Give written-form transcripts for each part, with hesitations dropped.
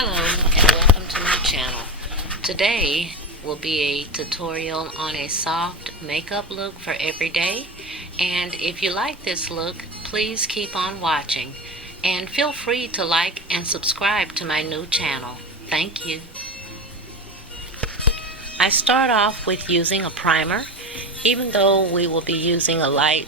Hello and welcome to my channel. Today will be a tutorial on a soft makeup look for every day, and if you like this look, please keep on watching and feel free to like and subscribe to my new channel. Thank you. I start off with using a primer. Even though we will be using a light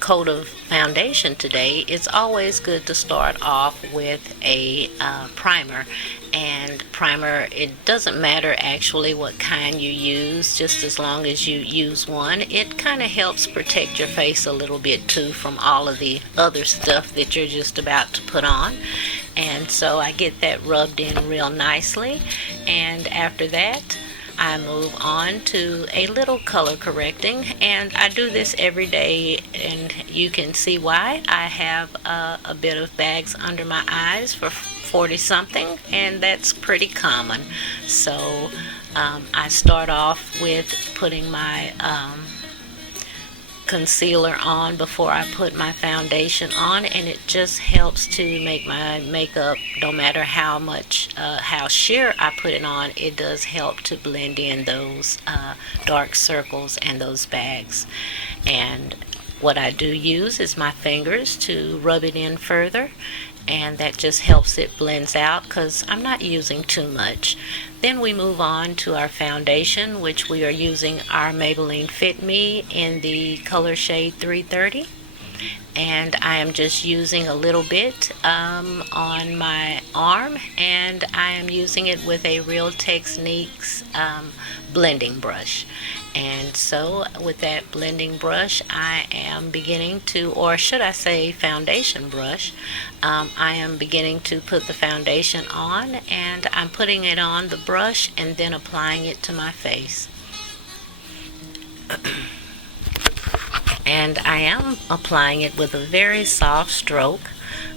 coat of foundation today, it's always good to start off with a primer. And primer, it doesn't matter actually what kind you use, just as long as you use one. It kind of helps protect your face a little bit too from all of the other stuff that you're just about to put on. And so I get that rubbed in real nicely, and after that I move on to a little color correcting, and I do this every day, and you can see why. I have a bit of bags under my eyes for 40 something, and that's pretty common. So I start off with putting my concealer on before I put my foundation on, and it just helps to make my makeup, no matter how much how sheer I put it on, it does help to blend in those dark circles and those bags. And what I do use is my fingers to rub it in further, and that just helps it blends out because I'm not using too much. Then we move on to our foundation, which we are using our Maybelline Fit Me in the color shade 330, and I am just using a little bit on my arm, and I am using it with a Real Techniques blending brush. And so with that blending brush, I am beginning to, or should I say foundation brush, I am beginning to put the foundation on, and I'm putting it on the brush and then applying it to my face. And I am applying it with a very soft stroke,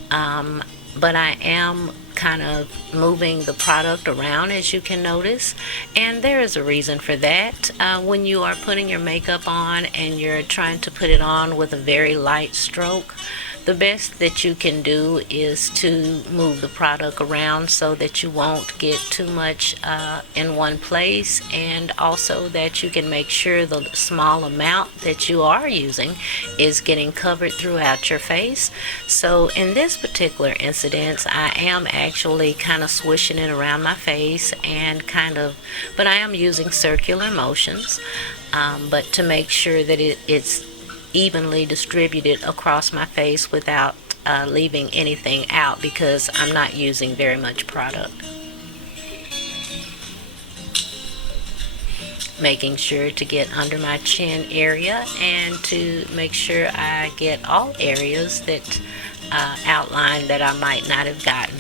but I am kind of moving the product around, as you can notice, and there is a reason for that. When you are putting your makeup on and you're trying to put it on with a very light stroke, the best that you can do is to move the product around so that you won't get too much in one place, and also that you can make sure the small amount that you are using is getting covered throughout your face. So in this particular incident, I am actually kind of swishing it around my face and but I am using circular motions, but to make sure that it's evenly distributed across my face without leaving anything out, because I'm not using very much product. Making sure to get under my chin area and to make sure I get all areas that outline that I might not have gotten.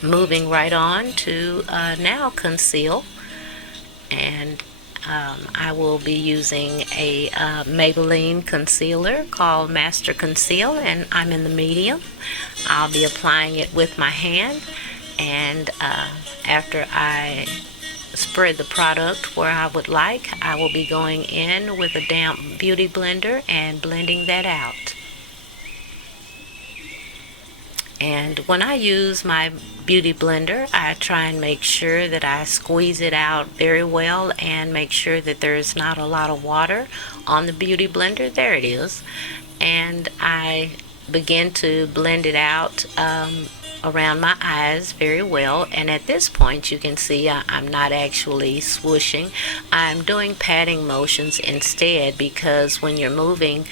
Moving right on to now conceal, and I will be using a Maybelline concealer called Master Conceal, and I'm in the medium. I'll be applying it with my hand, and after I spread the product where I would like, I will be going in with a damp beauty blender and blending that out. And when I use my beauty blender, I try and make sure that I squeeze it out very well and make sure that there's not a lot of water on the beauty blender. There it is. And I begin to blend it out around my eyes very well, and at this point you can see I'm not actually swooshing. I'm doing patting motions instead, because when you're moving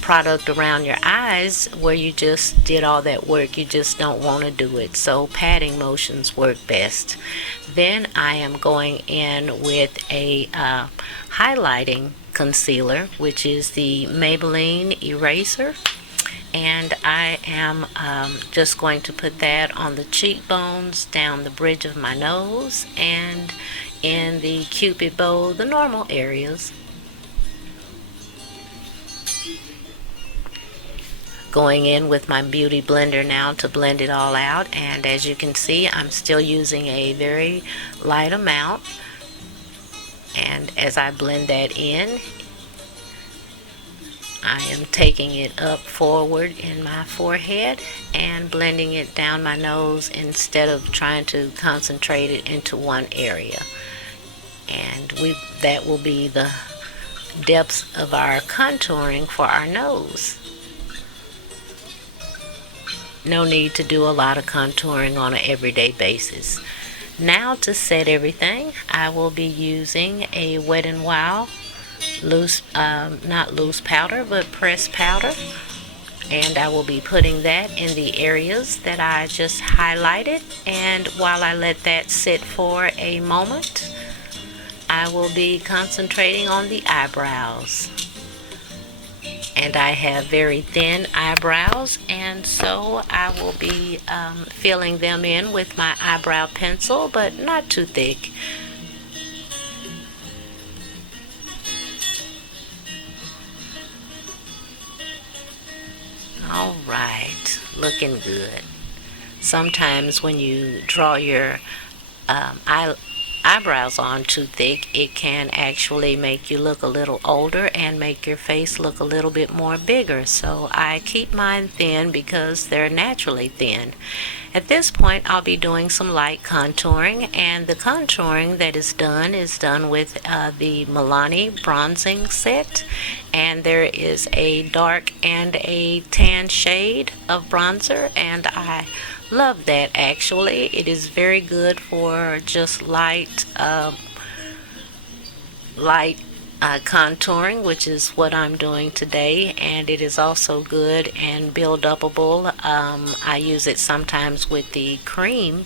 product around your eyes where you just did all that work, you just don't want to do it. So patting motions work best. Then I am going in with a highlighting concealer, which is the Maybelline Eraser, and I am just going to put that on the cheekbones, down the bridge of my nose, and in the cupid bow, the normal areas. Going in with my beauty blender now to blend it all out, and as you can see, I'm still using a very light amount, and as I blend that in, I am taking it up forward in my forehead and blending it down my nose instead of trying to concentrate it into one area. And that will be the depths of our contouring for our nose. No need to do a lot of contouring on an everyday basis. Now to set everything, I will be using a Wet n Wild loose, not loose powder, but pressed powder. And I will be putting that in the areas that I just highlighted. And while I let that sit for a moment, I will be concentrating on the eyebrows. And I have very thin eyebrows, and so I will be filling them in with my eyebrow pencil, but not too thick. All right, looking good. Sometimes when you draw your eyebrows on too thick, it can actually make you look a little older and make your face look a little bit more bigger. So I keep mine thin because they're naturally thin. At this point, I'll be doing some light contouring, and the contouring that is done with the Milani bronzing set, and there is a dark and a tan shade of bronzer, and I love that. Actually, it is very good for just light contouring, which is what I'm doing today, and it is also good and build upable. I use it sometimes with the cream,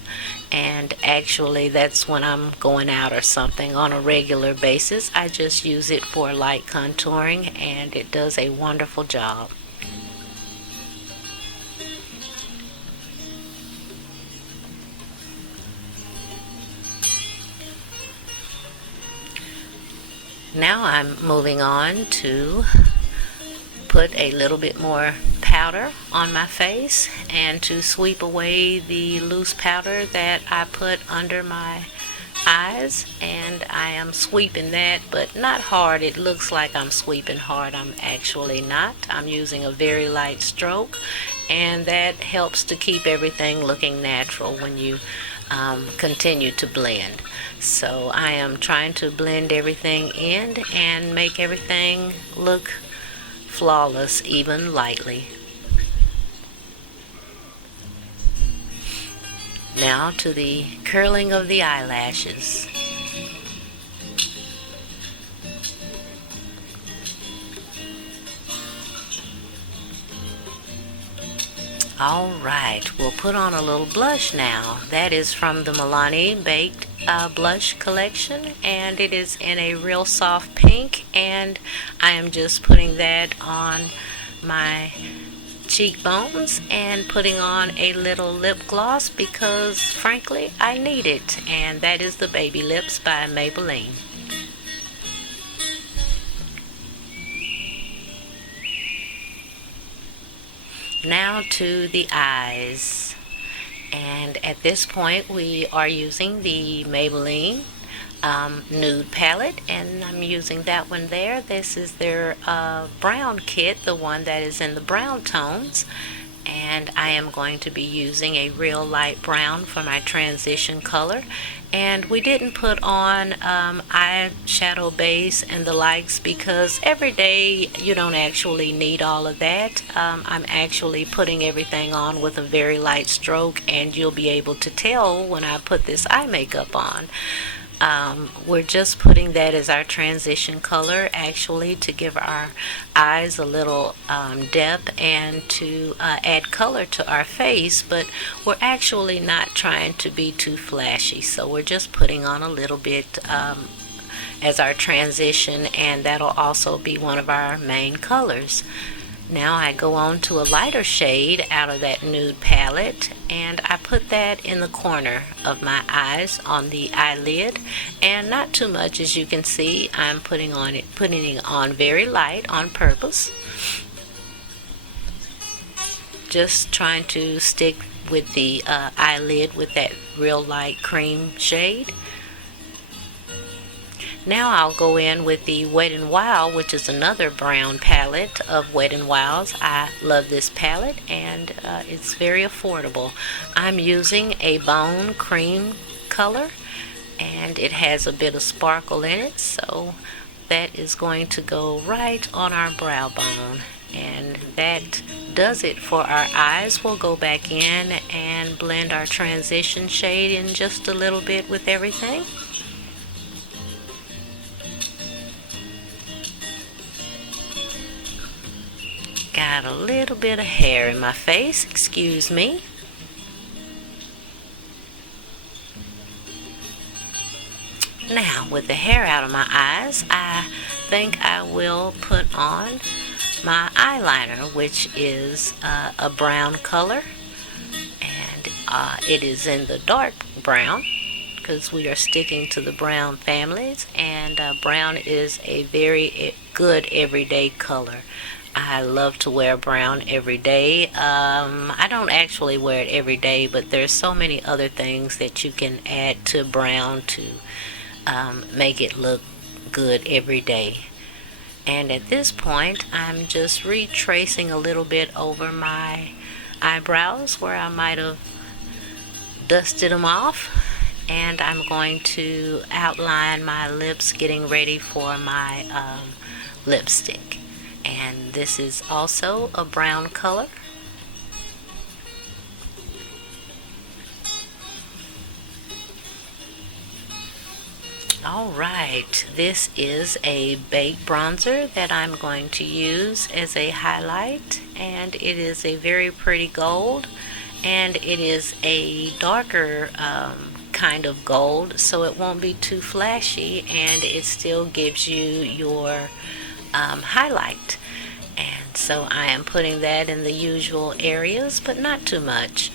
and actually that's when I'm going out or something on a regular basis. I just use it for light contouring, and it does a wonderful job. Now I'm moving on to put a little bit more powder on my face and to sweep away the loose powder that I put under my eyes, and I am sweeping that, but not hard. It looks like I'm sweeping hard. I'm actually not. I'm using a very light stroke, and that helps to keep everything looking natural when you continue to blend. So I am trying to blend everything in and make everything look flawless, even lightly. Now to the curling of the eyelashes. Alright, we'll put on a little blush now. That is from the Milani Baked Blush Collection, and it is in a real soft pink, and I am just putting that on my cheekbones and putting on a little lip gloss because frankly I need it, and that is the Baby Lips by Maybelline. Now to the eyes, and at this point we are using the Maybelline nude palette, and I'm using that one there. This is their brown kit, the one that is in the brown tones, and I am going to be using a real light brown for my transition color. And we didn't put on eyeshadow base and the likes because every day you don't actually need all of that. I'm actually putting everything on with a very light stroke, and you'll be able to tell when I put this eye makeup on. We're just putting that as our transition color, actually, to give our eyes a little depth and to add color to our face, but we're actually not trying to be too flashy, so we're just putting on a little bit as our transition, and that'll also be one of our main colors. Now I go on to a lighter shade out of that nude palette, and I put that in the corner of my eyes on the eyelid, and not too much. As you can see, I'm putting it on very light on purpose, just trying to stick with the eyelid with that real light cream shade. Now I'll go in with the Wet n Wild, which is another brown palette of Wet n Wilds. I love this palette, and it's very affordable. I'm using a bone cream color, and it has a bit of sparkle in it, so that is going to go right on our brow bone, and that does it for our eyes. We'll go back in and blend our transition shade in just a little bit with everything. Got a little bit of hair in my face, excuse me. Now, with the hair out of my eyes, I think I will put on my eyeliner, which is a brown color, and it is in the dark brown because we are sticking to the brown families, and brown is a very good everyday color. I love to wear brown every day. I don't actually wear it every day, but there's so many other things that you can add to brown to make it look good every day. And at this point, I'm just retracing a little bit over my eyebrows where I might have dusted them off. And I'm going to outline my lips, getting ready for my lipstick. And this is also a brown color. Alright, this is a baked bronzer that I'm going to use as a highlight, and it is a very pretty gold, and it is a darker kind of gold, so it won't be too flashy, and it still gives you your highlight. And so I am putting that in the usual areas, but not too much.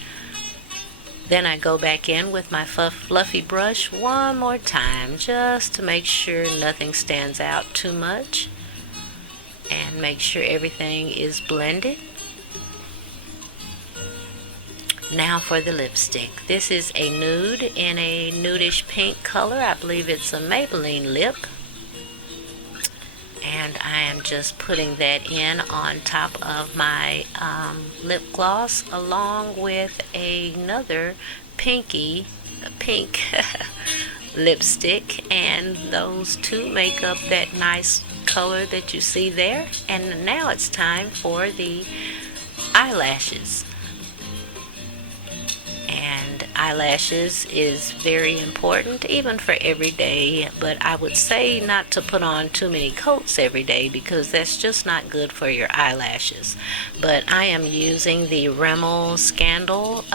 Then I go back in with my fluffy brush one more time, just to make sure nothing stands out too much, and make sure everything is blended. Now for the lipstick. This is a nude in a nudish pink color. I believe it's a Maybelline lip. And I am just putting that in on top of my lip gloss, along with another pink lipstick, and those two make up that nice color that you see there. And now it's time for the eyelashes. And eyelashes is very important, even for every day, but I would say not to put on too many coats every day, because that's just not good for your eyelashes. But I am using the Rimmel Scandal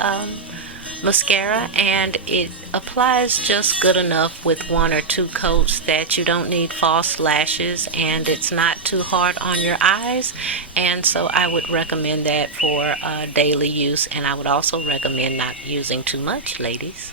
mascara, and it applies just good enough with one or two coats that you don't need false lashes, and it's not too hard on your eyes. And so I would recommend that for daily use, and I would also recommend not using too much, ladies.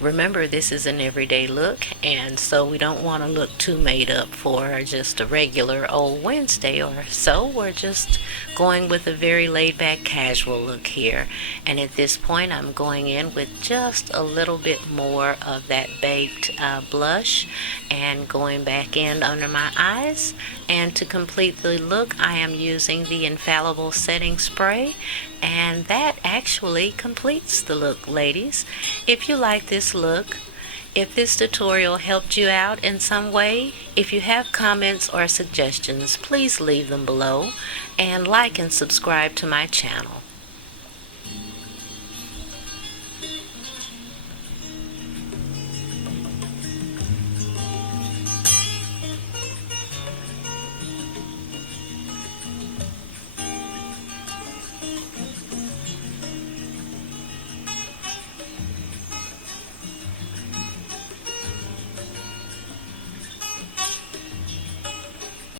Remember, this is an everyday look, and so we don't want to look too made up for just a regular old Wednesday or so. We're just going with a very laid back casual look here. And at this point, I'm going in with just a little bit more of that baked blush, and going back in under my eyes. And to complete the look, I am using the Infallible Setting Spray, and that actually completes the look, ladies. If you like this look, if this tutorial helped you out in some way, if you have comments or suggestions, please leave them below, and like and subscribe to my channel.